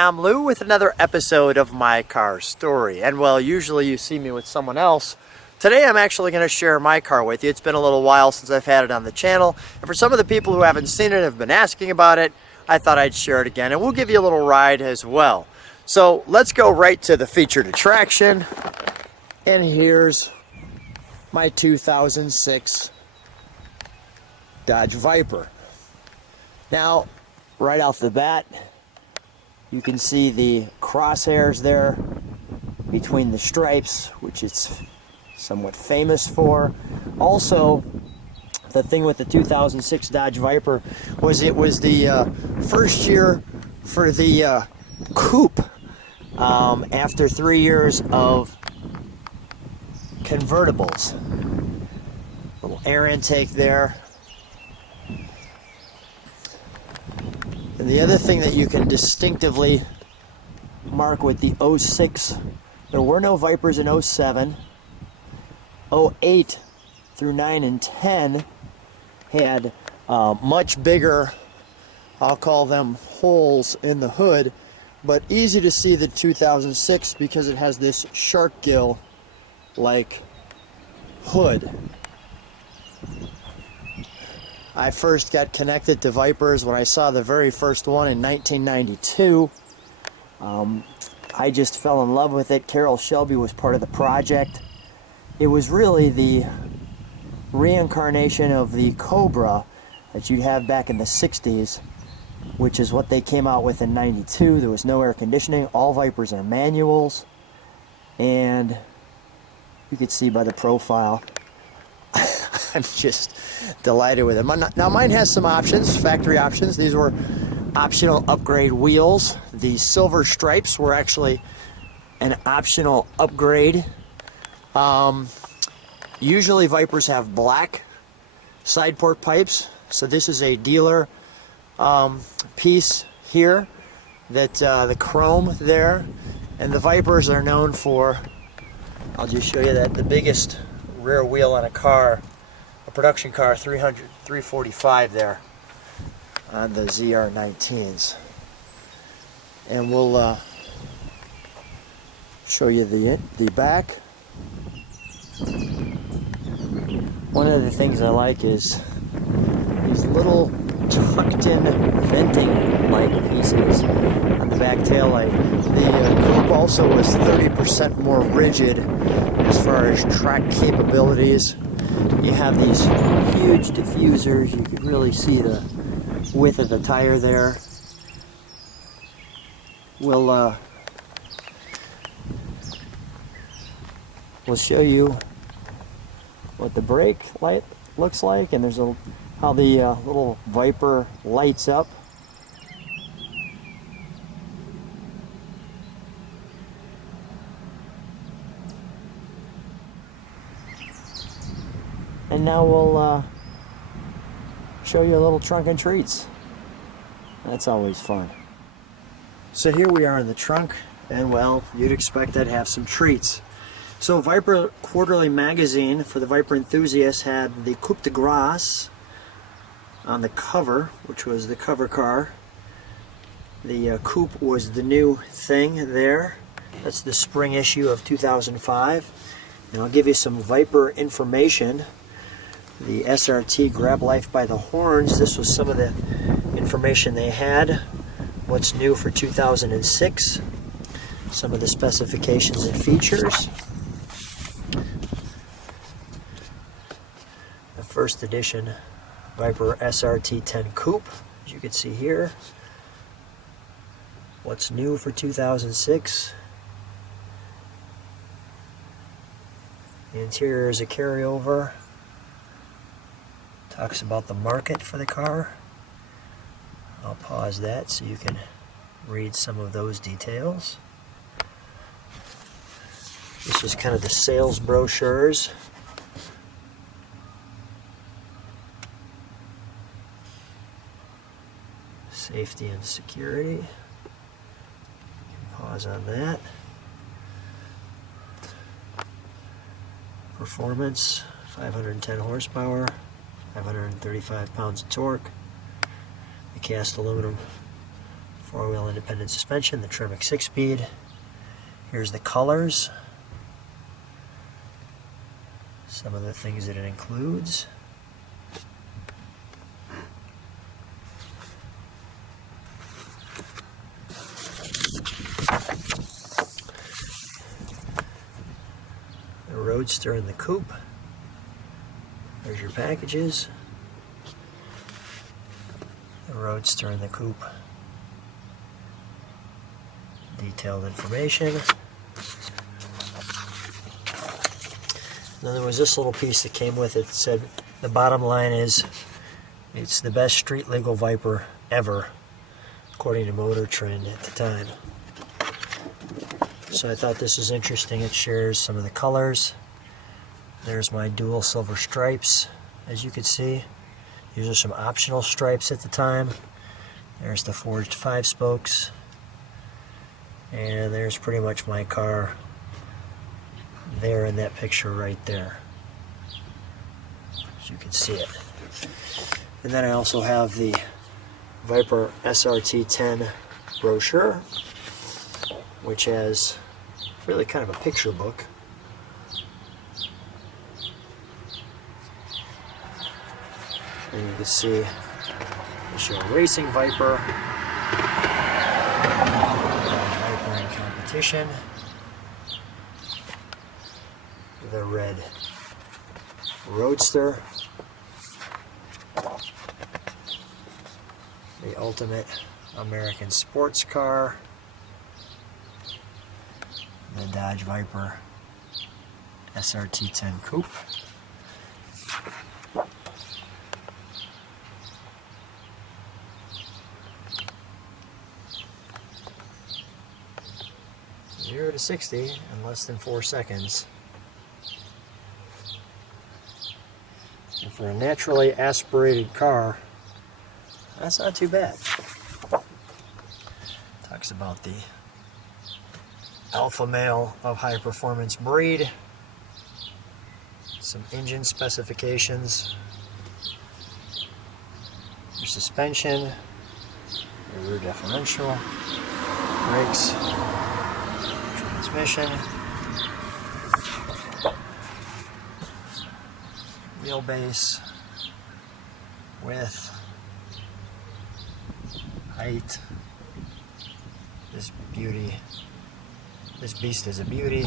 I'm Lou with another episode of My Car Story. And well, usually you see me with someone else. Today I'm actually going to share my car with you. It's been a little while since I've had it on the channel. And for some of the people who haven't seen it and have been asking about it, I thought I'd share it again. And we'll give you a little ride as well. So let's go right to the featured attraction. And here's my 2006 Dodge Viper. Now, right off the bat, you can see the crosshairs there between the stripes, which it's somewhat famous for. Also, the thing with the 2006 Dodge Viper was it was the first year for the Coupe after 3 years of convertibles. Little air intake there. And the other thing that you can distinctively mark with the 06, there were no Vipers in 07. 08 through 9 and 10 had much bigger, I'll call them holes in the hood, but easy to see the 2006 because it has this shark gill like hood. I first got connected to Vipers when I saw the very first one in 1992. I just fell in love with it. Carroll Shelby was part of the project. It was really the reincarnation of the Cobra that you'd have back in the 60s, which is what they came out with in 92. There was no air conditioning. All Vipers are manuals. And you could see by the profile, I'm just delighted with it. Now mine has some options, factory options. These were optional upgrade wheels. The silver stripes were actually an optional upgrade. Usually Vipers have black side port pipes, so this is a dealer piece here, that the chrome there, and the Vipers are known for, I'll just show you that, the biggest rear wheel on a car, a production car, 345 there on the ZR19s. And we'll show you the back. One of the things I like is these little tucked in venting like pieces on the back tail light. The Coupe also was 30% more rigid as far as track capabilities. You have these huge diffusers. You can really see the width of the tire there. We'll show you what the brake light looks like, and there's how the little Viper lights up. And now we'll show you a little trunk and treats. That's always fun. So here we are in the trunk, and well, you'd expect I'd have some treats. So Viper Quarterly Magazine for the Viper enthusiasts had the Coupe de Grace on the cover, which was the cover car. The Coupe was the new thing there. That's the spring issue of 2005. And I'll give you some Viper information. The SRT Grab Life by the Horns, this was some of the information they had. What's new for 2006. Some of the specifications and features. The first edition Viper SRT 10 Coupe, as you can see here. What's new for 2006. The interior is a carryover. Talks about the market for the car. I'll pause that so you can read some of those details. This is kind of the sales brochures. Safety and security. Pause on that. Performance, 510 horsepower, 535 pounds of torque. The cast aluminum 4-wheel independent suspension, the Tremec 6-speed. Here's the colors. Some of the things that it includes. The Roadster and the Coupe. There's your packages. The Roadster and the Coupe. Detailed information. Then there was this little piece that came with it that said the bottom line is it's the best street legal Viper ever, according to Motor Trend at the time. So I thought this was interesting. It shares some of the colors. There's my dual silver stripes, as you can see. These are some optional stripes at the time. There's the forged 5-spokes. And there's pretty much my car there in that picture right there, as you can see it. And then I also have the Viper SRT 10 brochure, which has really kind of a picture book. And you can see they show a racing Viper, Viper in competition, the red Roadster, the ultimate American sports car, the Dodge Viper SRT 10 Coupe, Zero to 60 in less than 4 seconds. And for a naturally aspirated car, that's not too bad. Talks about the alpha male of high performance breed, some engine specifications, your suspension, your rear differential, brakes, transmission, wheelbase, width, height. This beauty, this beast is a beauty.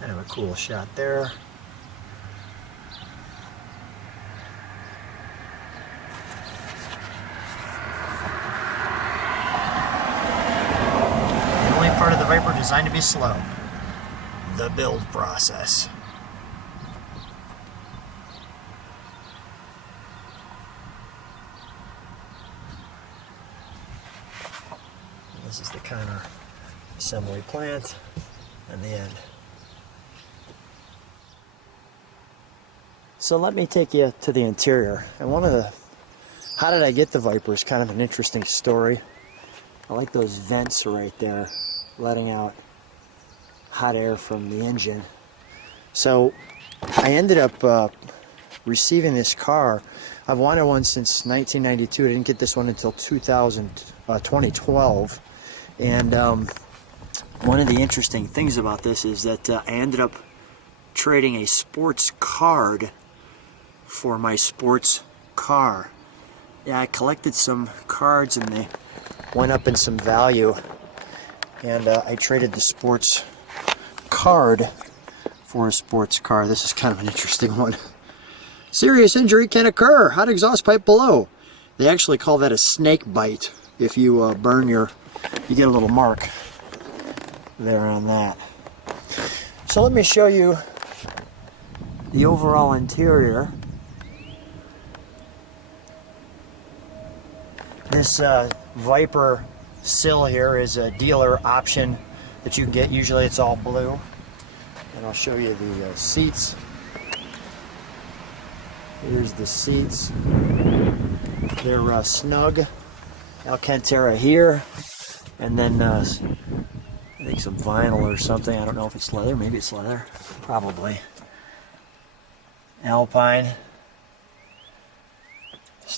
Kind of a cool shot there. The only part of the Viper designed to be slow, the build process. This is the counter assembly plant and the end. So let me take you to the interior. And how did I get the Viper is kind of an interesting story. I like those vents right there, letting out hot air from the engine. So I ended up receiving this car. I've wanted one since 1992. I didn't get this one until 2012. And one of the interesting things about this is that I ended up trading a sports card for my sports car. Yeah, I collected some cards and they went up in some value. And I traded the sports card for a sports car. This is kind of an interesting one. Serious injury can occur. Hot exhaust pipe below. They actually call that a snake bite. If you burn you get a little mark there on that. So let me show you the overall interior. This Viper sill here is a dealer option that you can get. Usually it's all blue. And I'll show you the seats. Here's the seats. They're snug. Alcantara here. And then I think some vinyl or something. I don't know if it's leather. Maybe it's leather. Probably. Alpine.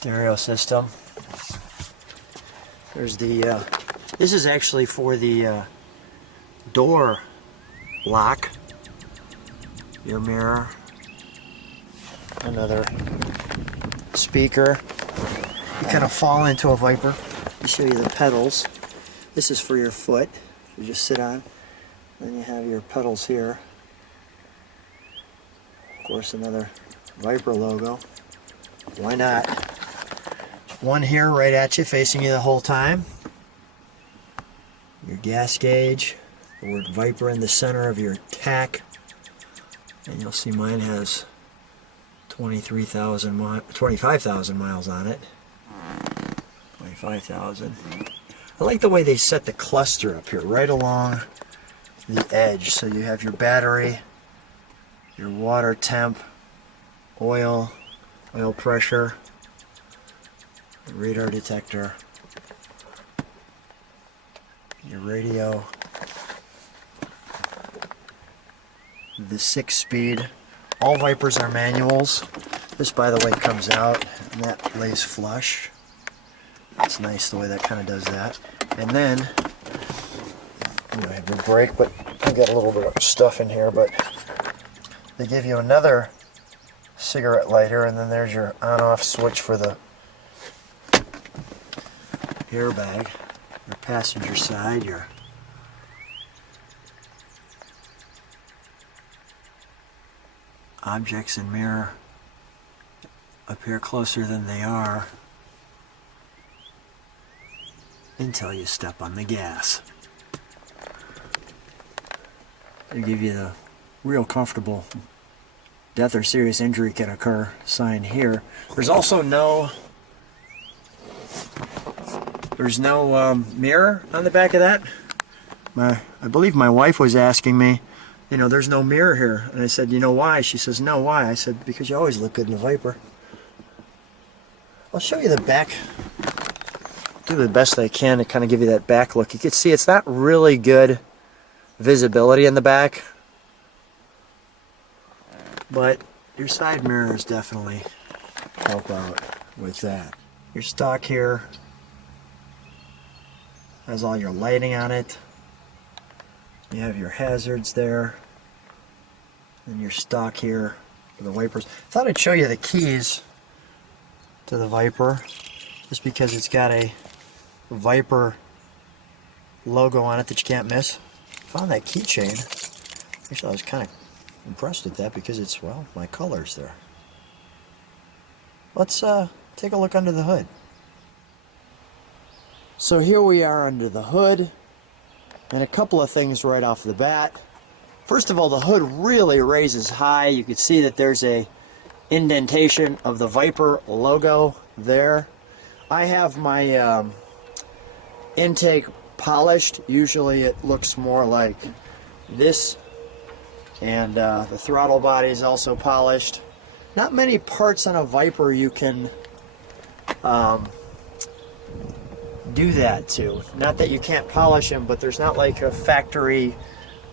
stereo system. There's the, this is actually for the door lock. Your mirror. Another speaker. You kind of fall into a Viper. Let me show you the pedals. This is for your foot. You just sit on. Then you have your pedals here. Of course, another Viper logo. Why not? One here right at you, facing you the whole time. Your gas gauge. The word Viper in the center of your tack. And you'll see mine has 25,000 miles on it. 25,000. I like the way they set the cluster up here, right along the edge. So you have your battery, your water temp, oil pressure, radar detector, your radio, the 6-speed. All Vipers are manuals. This, by the way, comes out and that lays flush. It's nice the way that kind of does that. And then you have your brake, but you got a little bit of stuff in here, but they give you another cigarette lighter, and then there's your on-off switch for the airbag, your passenger side, your objects and mirror appear closer than they are until you step on the gas. They give you the real comfortable death or serious injury can occur sign here. There's also no mirror on the back of that. I believe my wife was asking me, you know, there's no mirror here. And I said, you know why? She says, no, why? I said, because you always look good in a Viper. I'll show you the back. Do the best I can to kind of give you that back look. You can see it's not really good visibility in the back, but your side mirrors definitely help out with that. Your stock here has all your lighting on it. You have your hazards there, and your stock here for the wipers. Thought I'd show you the keys to the Viper, just because it's got a Viper logo on it that you can't miss. Found that keychain. Actually, I was kind of impressed with that because it's, well, my colors there. Let's take a look under the hood. So here we are under the hood, and a couple of things right off the bat. First of all, the hood really raises high. You can see that there's a indentation of the Viper logo there. I have my intake polished. Usually it looks more like this, and the throttle body is also polished. Not many parts on a Viper you can do that to. Not that you can't polish them, but there's not like a factory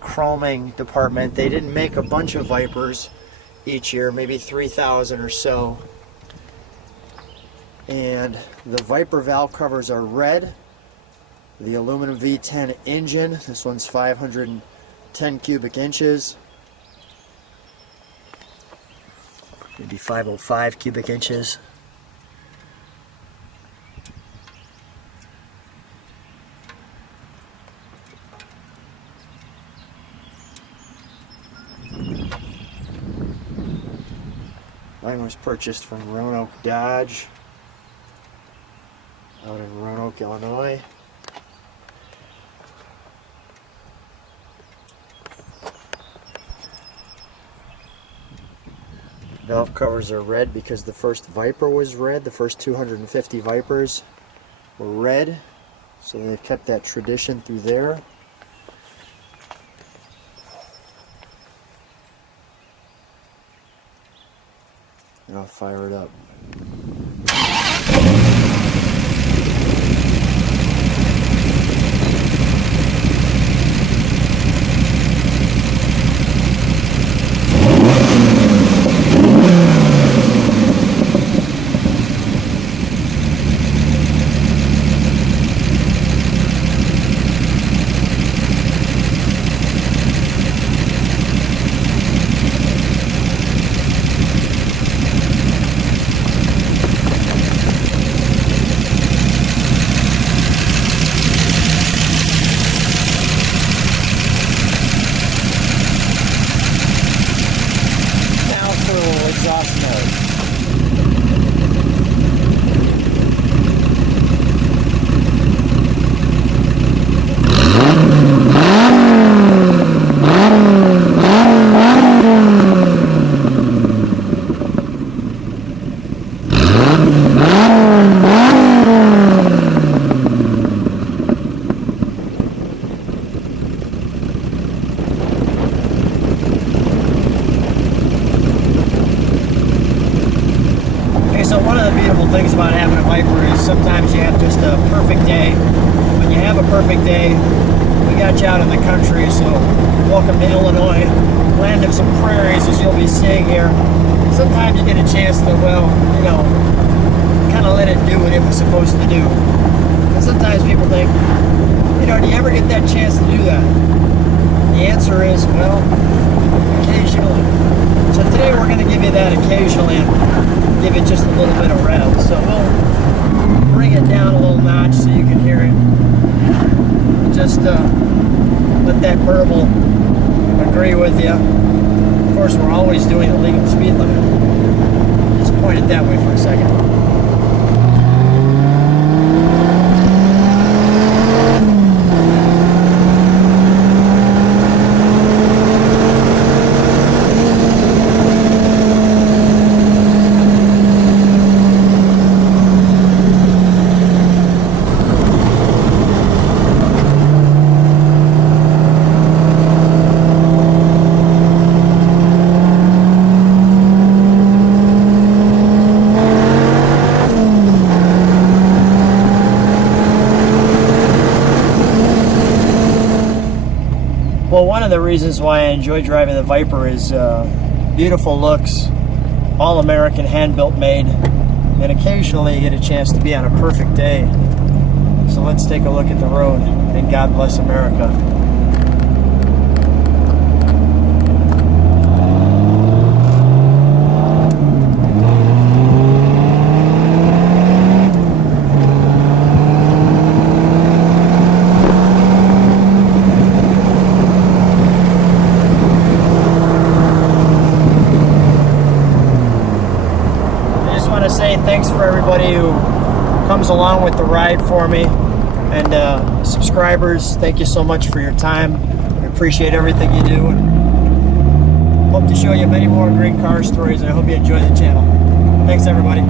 chroming department. They didn't make a bunch of Vipers each year, maybe 3,000 or so. And the Viper valve covers are red. The aluminum V10 engine, this one's 510 cubic inches. Maybe 505 cubic inches. Mine was purchased from Roanoke Dodge out in Roanoke, Illinois. Valve covers are red because the first Viper was red. The first 250 Vipers were red, so they've kept that tradition through there. And I'll fire it up. exhaust mode. So one of the beautiful things about having a Viper is sometimes you have just a perfect day. When you have a perfect day, we got you out in the country, so welcome to Illinois, land of some prairies, as you'll be seeing here. Sometimes you get a chance to, well, you know, kind of let it do what it was supposed to do. And sometimes people think, you know, do you ever get that chance to do that? The answer is, well, occasionally. So today we're going to give you that occasionally and give it just a little bit of rev. So we'll bring it down a little notch so you can hear it. Just let that burble agree with you. Of course, we're always doing the legal speed limit. Just point it that way for a second. Well, one of the reasons why I enjoy driving the Viper is beautiful looks, all American, hand-built made, and occasionally you get a chance to be on a perfect day. So let's take a look at the road, and God bless America. Say thanks for everybody who comes along with the ride for me, and subscribers, thank you so much for your time. I appreciate everything you do, and hope to show you many more great car stories, and I hope you enjoy the channel. Thanks everybody.